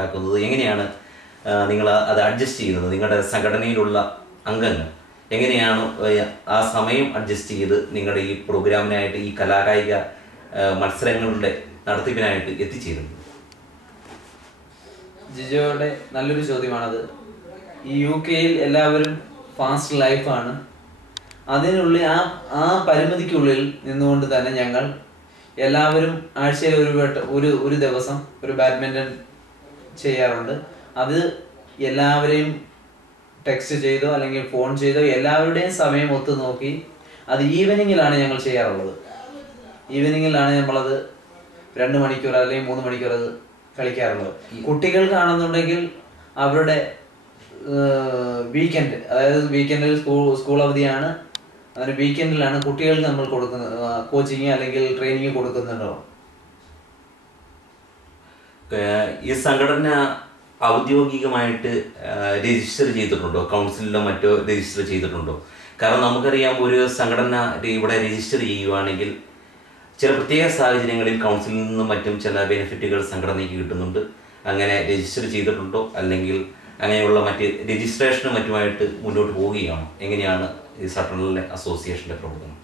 കണക്കാക്കുന്നത്? എങ്ങനെയാണ് നിങ്ങൾ അത് അഡ്ജസ്റ്റ് ചെയ്യുന്നത്? നിങ്ങളുടെ സംഘടനയിലുള്ള അംഗങ്ങൾ എങ്ങനെയാണ് ആ സമയം അഡ്ജസ്റ്റ് ചെയ്ത് നിങ്ങളുടെ ഈ പ്രോഗ്രാമിനായിട്ട്, ഈ കലാകായിക മത്സരങ്ങളുടെ നടത്തിപ്പിനായിട്ട് എത്തിച്ചേരുന്നത്? ജിജോയുടെ നല്ലൊരു ചോദ്യമാണത്. ഈ UK-യിൽ എല്ലാവരും ഫാസ്റ്റ് ലൈഫാണ്. അതിനുള്ളിൽ ആ പരിമിതിക്കുള്ളിൽ നിന്നുകൊണ്ട് തന്നെ ഞങ്ങൾ എല്ലാവരും ആഴ്ചയിൽ ഒരു ദിവസം ഒരു ബാഡ്മിൻ്റൺ ചെയ്യാറുണ്ട്. അത് എല്ലാവരെയും ടെക്സ്റ്റ് ചെയ്തോ അല്ലെങ്കിൽ ഫോൺ ചെയ്തോ എല്ലാവരുടെയും സമയം ഒത്തു നോക്കി അത് ഈവനിങ്ങിലാണ് ഞങ്ങൾ ചെയ്യാറുള്ളത്. ഈവനിങ്ങിലാണ് നമ്മളത് 2 മണിക്കൂർ അല്ലെങ്കിൽ 3 മണിക്കൂർ അത് കളിക്കാറുള്ളത്. കുട്ടികൾക്കാണെന്നുണ്ടെങ്കിൽ അവരുടെ വീക്കെൻഡ്, അതായത് വീക്കെൻഡിൽ സ്കൂൾ അവധിയാണ്, അതിന് വീക്കെൻഡിലാണ് കുട്ടികൾക്ക് നമ്മൾ കൊടുക്കുന്നത് കോച്ചിങ് അല്ലെങ്കിൽ ട്രെയിനിങ് കൊടുക്കുന്നുണ്ടോ? ഈ സംഘടന ഔദ്യോഗികമായിട്ട് രജിസ്റ്റർ ചെയ്തിട്ടുണ്ടോ? കൗൺസിലിലോ മറ്റോ രജിസ്റ്റർ ചെയ്തിട്ടുണ്ടോ? കാരണം നമുക്കറിയാം, ഒരു സംഘടന ഇവിടെ രജിസ്റ്റർ ചെയ്യുകയാണെങ്കിൽ ചില പ്രത്യേക സാഹചര്യങ്ങളിൽ കൗൺസിലിൽ നിന്നും മറ്റും ചില ബെനിഫിറ്റുകൾ സംഘടനയ്ക്ക് കിട്ടുന്നുണ്ട്. അങ്ങനെ രജിസ്റ്റർ ചെയ്തിട്ടുണ്ടോ? അല്ലെങ്കിൽ അങ്ങനെയുള്ള മറ്റ് രജിസ്ട്രേഷനും മറ്റുമായിട്ട് മുന്നോട്ട് പോവുകയാണോ? എങ്ങനെയാണ് ഈ സട്ടണൽ അസോസിയേഷൻ്റെ പ്രവർത്തനം?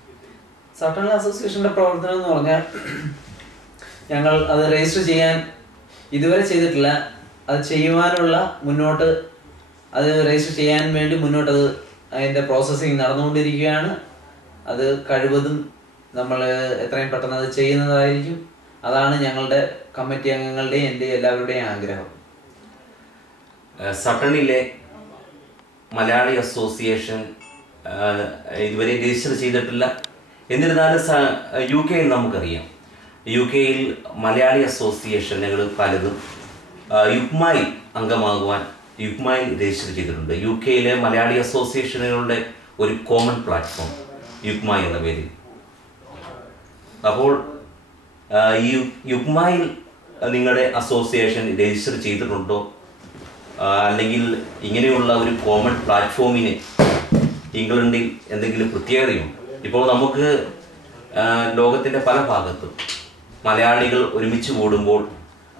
സട്ടണൽ അസോസിയേഷൻ്റെ പ്രവർത്തനം എന്ന് പറഞ്ഞാൽ, ഞങ്ങൾ അത് രജിസ്റ്റർ ചെയ്യാൻ ഇതുവരെ ചെയ്തിട്ടില്ല. അത് ചെയ്യുവാനുള്ള അത് രജിസ്റ്റർ ചെയ്യാൻ വേണ്ടി മുന്നോട്ടത് അതിൻ്റെ പ്രോസസ്സിങ് നടന്നുകൊണ്ടിരിക്കുകയാണ്. അത് കഴിവതും നമ്മൾ എത്രയും പെട്ടെന്ന് അത് ചെയ്യുന്നതായിരിക്കും. അതാണ് ഞങ്ങളുടെ കമ്മിറ്റി അംഗങ്ങളുടെയും എൻ്റെ എല്ലാവരുടെയും ആഗ്രഹം. സട്ടണിലെ മലയാളി അസോസിയേഷൻ ഇതുവരെ രജിസ്റ്റർ ചെയ്തിട്ടില്ല. എന്നിരുന്നാലും UK-യിൽ നമുക്കറിയാം, UK-യിൽ മലയാളി അസോസിയേഷനുകൾ പലതും യുക്മയിൽ അംഗമാകുവാൻ യുക്മയിൽ രജിസ്റ്റർ ചെയ്തിട്ടുണ്ട്. UK-യിലെ മലയാളി അസോസിയേഷനുകളുടെ ഒരു കോമൺ പ്ലാറ്റ്ഫോം യുക്മ എന്ന പേരിൽ. അപ്പോൾ ഈ യുക്മയിൽ നിങ്ങളുടെ അസോസിയേഷൻ രജിസ്റ്റർ ചെയ്തിട്ടുണ്ടോ? അല്ലെങ്കിൽ ഇങ്ങനെയുള്ള ഒരു കോമൺ പ്ലാറ്റ്ഫോമിന് ഇംഗ്ലണ്ടിൽ എന്തെങ്കിലും പ്രത്യേകതയുണ്ട്? ഇപ്പോൾ നമുക്ക് ലോകത്തിൻ്റെ പല ഭാഗത്തും മലയാളികൾ ഒരുമിച്ച് കൂടുമ്പോൾ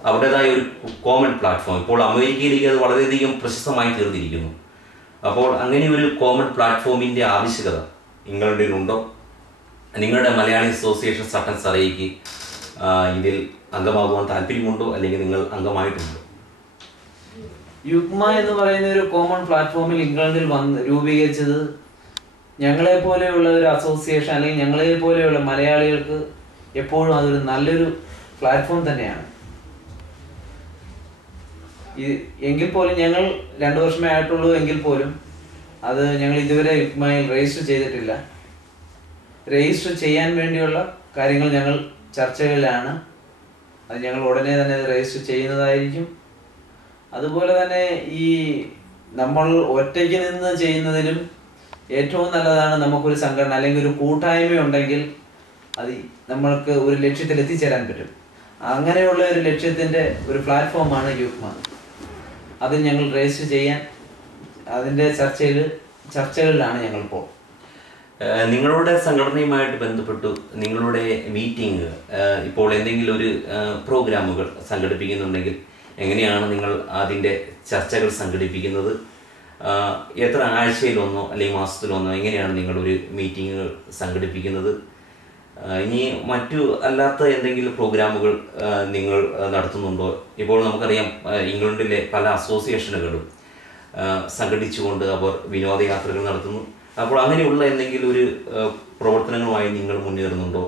അവരുടേതായ ഒരു കോമൺ പ്ലാറ്റ്ഫോം, ഇപ്പോൾ അമേരിക്കയിലേക്ക് അത് വളരെയധികം പ്രശസ്തമായി തീർന്നിരിക്കുന്നു. അപ്പോൾ അങ്ങനെ ഒരു കോമൺ പ്ലാറ്റ്ഫോമിൻ്റെ ആവശ്യകത ഇംഗ്ലണ്ടിലുണ്ടോ? നിങ്ങളുടെ മലയാളി അസോസിയേഷൻ സട്ടൻ സറയ്ക്ക് ഇതിൽ അംഗമാകുവാൻ താല്പര്യമുണ്ടോ? അല്ലെങ്കിൽ നിങ്ങൾ അംഗമായിട്ടുണ്ടോ? യുക്മ എന്ന് പറയുന്ന ഒരു കോമൺ പ്ലാറ്റ്ഫോമിൽ ഇംഗ്ലണ്ടിൽ രൂപീകരിച്ചത് ഞങ്ങളെ പോലെയുള്ള ഒരു അസോസിയേഷൻ അല്ലെങ്കിൽ ഞങ്ങളെ പോലെയുള്ള മലയാളികൾക്ക് എപ്പോഴും അതൊരു നല്ലൊരു പ്ലാറ്റ്ഫോം തന്നെയാണ്. എങ്കിൽ പോലും ഞങ്ങൾ 2 വർഷമേ ആയിട്ടുള്ളൂ എങ്കിൽ പോലും അത് ഞങ്ങൾ ഇതുവരെ യുക്മയിൽ രജിസ്റ്റർ ചെയ്തിട്ടില്ല. രജിസ്റ്റർ ചെയ്യാൻ വേണ്ടിയുള്ള കാര്യങ്ങൾ ഞങ്ങൾ ചർച്ചകളിലാണ്. അത് ഞങ്ങൾ ഉടനെ തന്നെ രജിസ്റ്റർ ചെയ്യുന്നതായിരിക്കും. അതുപോലെ തന്നെ ഈ നമ്മൾ ഒറ്റയ്ക്ക് നിന്ന് ചെയ്യുന്നതിലും ഏറ്റവും നല്ലതാണ് നമുക്കൊരു സംഘടന അല്ലെങ്കിൽ ഒരു കൂട്ടായ്മ ഉണ്ടെങ്കിൽ അത് നമ്മൾക്ക് ഒരു ലക്ഷ്യത്തിൽ എത്തിച്ചേരാൻ പറ്റും. അങ്ങനെയുള്ള ഒരു ലക്ഷ്യത്തിൻ്റെ ഒരു പ്ലാറ്റ്ഫോമാണ് യുക്മ. അത് ഞങ്ങൾ രജിസ്റ്റർ ചെയ്യാൻ അതിൻ്റെ ചർച്ചകളിലാണ് ഞങ്ങളിപ്പോൾ. നിങ്ങളുടെ സംഘടനയുമായിട്ട് ബന്ധപ്പെട്ടു നിങ്ങളുടെ മീറ്റിംഗ് ഇപ്പോൾ എന്തെങ്കിലും ഒരു പ്രോഗ്രാമുകൾ സംഘടിപ്പിക്കുന്നുണ്ടെങ്കിൽ എങ്ങനെയാണ് നിങ്ങൾ അതിൻ്റെ ചർച്ചകൾ സംഘടിപ്പിക്കുന്നത്? എത്ര ആഴ്ചയിലൊന്നോ അല്ലെങ്കിൽ മാസത്തിലൊന്നോ എങ്ങനെയാണ് നിങ്ങളൊരു മീറ്റിങ്ങുകൾ സംഘടിപ്പിക്കുന്നത്? ഇനി മറ്റു അല്ലാത്ത എന്തെങ്കിലും പ്രോഗ്രാമുകൾ നിങ്ങൾ നടത്തുന്നുണ്ടോ? ഇപ്പോൾ നമുക്കറിയാം, ഇംഗ്ലണ്ടിലെ പല അസോസിയേഷനുകളും സംഘടിച്ചുകൊണ്ട് അവർ വിനോദയാത്രകൾ നടത്തുന്നു. അപ്പോൾ അങ്ങനെയുള്ള എന്തെങ്കിലും ഒരു പ്രവർത്തനങ്ങളുമായി നിങ്ങൾ മുന്നേറുന്നുണ്ടോ?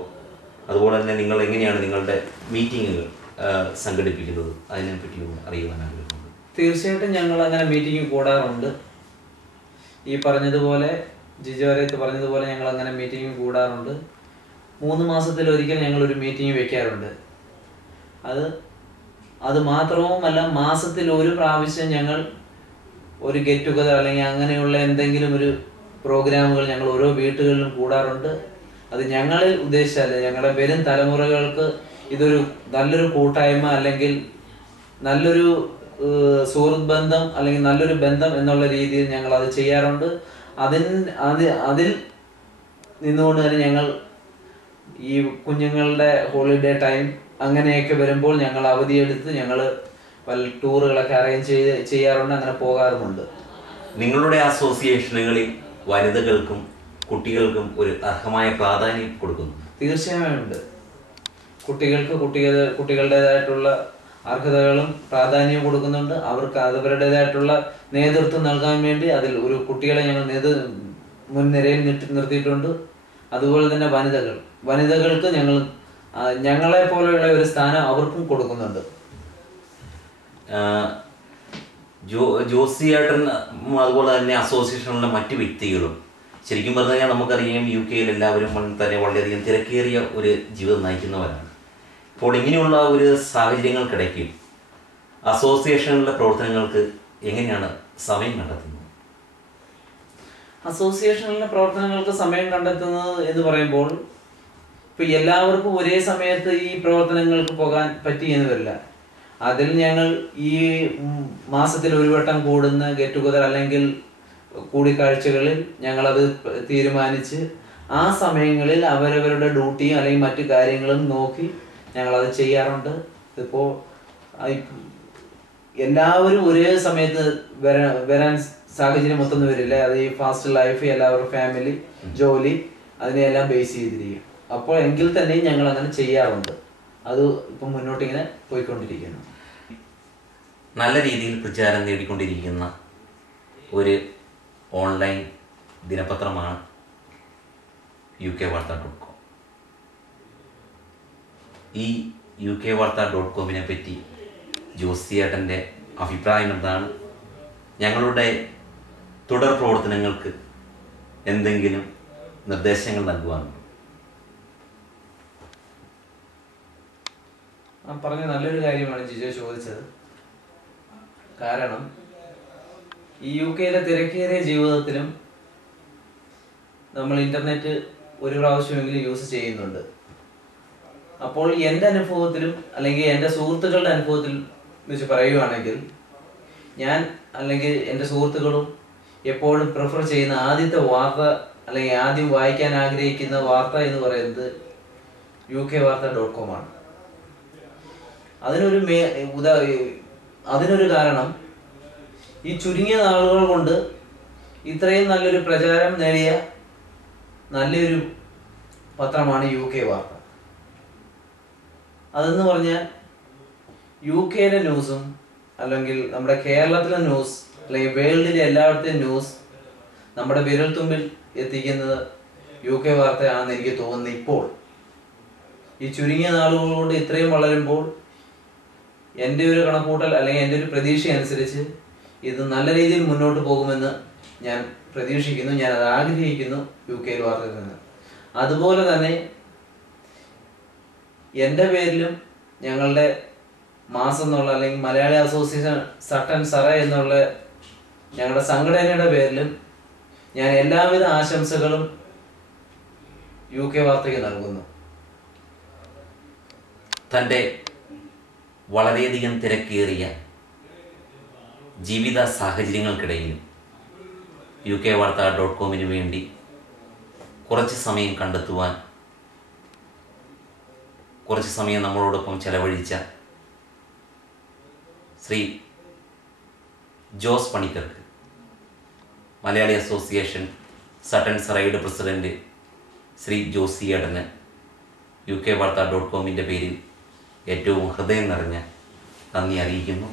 അതുപോലെ തന്നെ നിങ്ങൾ എങ്ങനെയാണ് നിങ്ങളുടെ മീറ്റിങ്ങുകൾ സംഘടിപ്പിക്കുന്നത്? അതിനെപ്പറ്റി അറിയുവാൻ ആഗ്രഹമുണ്ട്. തീർച്ചയായിട്ടും ഞങ്ങൾ അങ്ങനെ മീറ്റിംഗ് കൂടാറുണ്ട്. ഈ പറഞ്ഞതുപോലെ ജിജോരത്ത് പറഞ്ഞതുപോലെ ഞങ്ങൾ അങ്ങനെ മീറ്റിംഗ് കൂടാറുണ്ട്. 3 മാസത്തിലൊരിക്കൽ ഞങ്ങളൊരു മീറ്റിംഗ് വെക്കാറുണ്ട്. അത് മാത്രവുമല്ല, മാസത്തിൽ ഒരു പ്രാവശ്യം ഞങ്ങൾ ഒരു ഗെറ്റ് ടുഗദർ അല്ലെങ്കിൽ അങ്ങനെയുള്ള എന്തെങ്കിലും ഒരു പ്രോഗ്രാമുകൾ ഞങ്ങൾ ഓരോ വീട്ടുകളിലും കൂടാറുണ്ട്. അത് ഞങ്ങളിൽ ഉദ്ദേശിച്ചല്ല, ഞങ്ങളുടെ വരും തലമുറകൾക്ക് ഇതൊരു നല്ലൊരു കൂട്ടായ്മ അല്ലെങ്കിൽ നല്ലൊരു സുഹൃത്ത് ബന്ധം അല്ലെങ്കിൽ നല്ലൊരു ബന്ധം എന്നുള്ള രീതിയിൽ ഞങ്ങൾ അത് ചെയ്യാറുണ്ട്. അതിൽ നിന്നുകൊണ്ട് തന്നെ ഞങ്ങൾ ഈ കുഞ്ഞുങ്ങളുടെ ഹോളിഡേ ടൈം അങ്ങനെയൊക്കെ വരുമ്പോൾ ഞങ്ങൾ അവധിയെടുത്ത് ഞങ്ങൾ പല ടൂറുകളൊക്കെ അറേഞ്ച് ചെയ്യാറുണ്ട്, അങ്ങനെ പോകാറുമുണ്ട്. നിങ്ങളുടെ അസോസിയേഷനുകളിൽ വനിതകൾക്കും കുട്ടികൾക്കും ഒരു അർഹമായ പ്രാധാന്യം കൊടുക്കുന്നു? തീർച്ചയായും ഉണ്ട്. കുട്ടികൾക്ക് കുട്ടികളുടേതായിട്ടുള്ള അർഹതകളും പ്രാധാന്യവും കൊടുക്കുന്നുണ്ട്. അവർക്ക് അവരുടേതായിട്ടുള്ള നേതൃത്വം നൽകാൻ വേണ്ടി അതിൽ ഒരു കുട്ടികളെ ഞങ്ങൾ മുൻനിരയിൽ നിർത്തിയിട്ടുണ്ട്. അതുപോലെ തന്നെ വനിതകൾക്ക് ഞങ്ങളെ പോലെയുള്ള ഒരു സ്ഥാനം അവർക്കും കൊടുക്കുന്നുണ്ട്. ജോസിയേട്ടൻ അതുപോലെ തന്നെ അസോസിയേഷനിലെ മറ്റു വ്യക്തികളും ശരിക്കും പറഞ്ഞു കഴിഞ്ഞാൽ നമുക്കറിയാം UK എല്ലാവരും തന്നെ വളരെയധികം തിരക്കേറിയ ഒരു ജീവിതം നയിക്കുന്നവരാണ്. അപ്പോൾ ഇങ്ങനെയുള്ള ഒരു സാഹചര്യങ്ങൾക്കിടയ്ക്ക് അസോസിയേഷനിലെ പ്രവർത്തനങ്ങൾക്ക് എങ്ങനെയാണ് സമയം കണ്ടെത്തുന്നത്? അസോസിയേഷനിലെ പ്രവർത്തനങ്ങൾക്ക് സമയം കണ്ടെത്തുന്നത് എന്ന് പറയുമ്പോൾ ഇപ്പം എല്ലാവർക്കും ഒരേ സമയത്ത് ഈ പ്രവർത്തനങ്ങൾക്ക് പോകാൻ പറ്റിയെന്ന് വരില്ല. അതിൽ ഞങ്ങൾ ഈ മാസത്തിൽ ഒരു വട്ടം കൂടുന്ന ഗെറ്റ് ടുഗദർ അല്ലെങ്കിൽ കൂടിക്കാഴ്ചകളിൽ ഞങ്ങളത് തീരുമാനിച്ച് ആ സമയങ്ങളിൽ അവരവരുടെ ഡ്യൂട്ടിയും അല്ലെങ്കിൽ മറ്റു കാര്യങ്ങളും നോക്കി ഞങ്ങളത് ചെയ്യാറുണ്ട്. ഇപ്പോൾ എല്ലാവരും ഒരേ സമയത്ത് വരാൻ സാഹചര്യം ഒത്തൊന്നും വരില്ല. അത് ഈ ഫാസ്റ്റ് ലൈഫ്, എല്ലാവരും ഫാമിലി, ജോലി, അതിനെല്ലാം ബേസ് ചെയ്തിരിക്കും. അപ്പോൾ എങ്കിൽ തന്നെയും ഞങ്ങൾ അങ്ങനെ ചെയ്യാറുണ്ട്. അത് ഇപ്പം മുന്നോട്ടിങ്ങനെ പോയിക്കൊണ്ടിരിക്കുന്നു. നല്ല രീതിയിൽ പ്രചാരം നേടിക്കൊണ്ടിരിക്കുന്ന ഒരു ഓൺലൈൻ ദിനപത്രമാണ് ukvarta.com. ഈ ukvarta.com പറ്റി ജോസിയേട്ടൻ്റെ അഭിപ്രായം എന്താണ്? ഞങ്ങളുടെ തുടർ പ്രവർത്തനങ്ങൾക്ക് എന്തെങ്കിലും നിർദ്ദേശങ്ങൾ നൽകുവാനുണ്ടോ? പറഞ്ഞ നല്ലൊരു കാര്യമാണ് ജിജോ ചോദിച്ചത്. കാരണം ഈ UK തിരക്കേറിയ ജീവിതത്തിലും നമ്മൾ ഇന്റർനെറ്റ് ഒരു പ്രാവശ്യമെങ്കിലും യൂസ് ചെയ്യുന്നുണ്ട്. അപ്പോൾ എൻ്റെ അനുഭവത്തിലും അല്ലെങ്കിൽ എൻ്റെ സുഹൃത്തുക്കളുടെ അനുഭവത്തിലും വെച്ച് പറയുകയാണെങ്കിൽ ഞാൻ അല്ലെങ്കിൽ എൻ്റെ സുഹൃത്തുക്കളും എപ്പോഴും പ്രിഫർ ചെയ്യുന്ന ആദ്യത്തെ വാർത്ത അല്ലെങ്കിൽ ആദ്യം വായിക്കാൻ ആഗ്രഹിക്കുന്ന വാർത്ത എന്ന് പറയുന്നത് ukvarta.com ആണ്. അതിനൊരു കാരണം ഈ ചുരുങ്ങിയ നാളുകൾ കൊണ്ട് ഇത്രയും നല്ലൊരു പ്രചാരം നേടിയ നല്ലൊരു പത്രമാണ് UK വാർത്ത. അതെന്ന് പറഞ്ഞാൽ UK ന്യൂസും അല്ലെങ്കിൽ നമ്മുടെ കേരളത്തിലെ ന്യൂസ് അല്ലെങ്കിൽ വേൾഡിലെ എല്ലായിടത്തെയും ന്യൂസ് നമ്മുടെ വിരൽത്തുമ്പിൽ എത്തിക്കുന്നത് UK വാർത്തയാണെന്ന് എനിക്ക് തോന്നുന്നു. ഇപ്പോൾ ഈ ചുരുങ്ങിയ നാളുകൾ കൊണ്ട് ഇത്രയും വളരുമ്പോൾ എൻ്റെ ഒരു കണക്കൂട്ടൽ അല്ലെങ്കിൽ എൻ്റെ ഒരു പ്രതീക്ഷ അനുസരിച്ച് ഇത് നല്ല രീതിയിൽ മുന്നോട്ട് പോകുമെന്ന് ഞാൻ പ്രതീക്ഷിക്കുന്നു. ഞാൻ അത് ആഗ്രഹിക്കുന്നു UK വാർത്തയിൽ നിന്ന്. അതുപോലെ തന്നെ എൻ്റെ പേരിലും ഞങ്ങളുടെ മാസം എന്നുള്ള അല്ലെങ്കിൽ മലയാളി അസോസിയേഷൻ സട്ടൻ സറ എന്നുള്ള ഞങ്ങളുടെ സംഘടനയുടെ പേരിലും ഞാൻ എല്ലാവിധ ആശംസകളും UK വാർത്തയ്ക്ക് നൽകുന്നു. തൻ്റെ വളരെയധികം തിരക്കേറിയ ജീവിത സാഹചര്യങ്ങൾക്കിടയിൽ ukvarta.com വേണ്ടി കുറച്ച് സമയം കണ്ടെത്തുവാൻ, കുറച്ച് സമയം നമ്മളോടൊപ്പം ചെലവഴിച്ച ശ്രീ ജോസ് പണിക്കർക്ക്, മലയാളി അസോസിയേഷൻ സട്ടൻ സറയുടെ പ്രസിഡന്റ് ശ്രീ ജോസിയേട്ടന് ukvarta.com പേരിൽ ഏറ്റവും ഹൃദയം നിറഞ്ഞ നന്ദി അറിയിക്കുന്നു.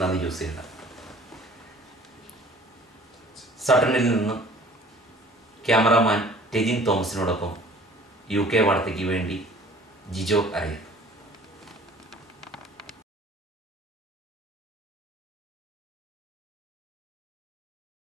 നന്ദി ജോസിയേട്ടൻ. സട്ടനിൽ നിന്നും ക്യാമറാമാൻ ടെജിൻ തോമസിനോടൊപ്പം UK വാർത്തയ്ക്ക് വേണ്ടി ജിജോ അരയത്ത്.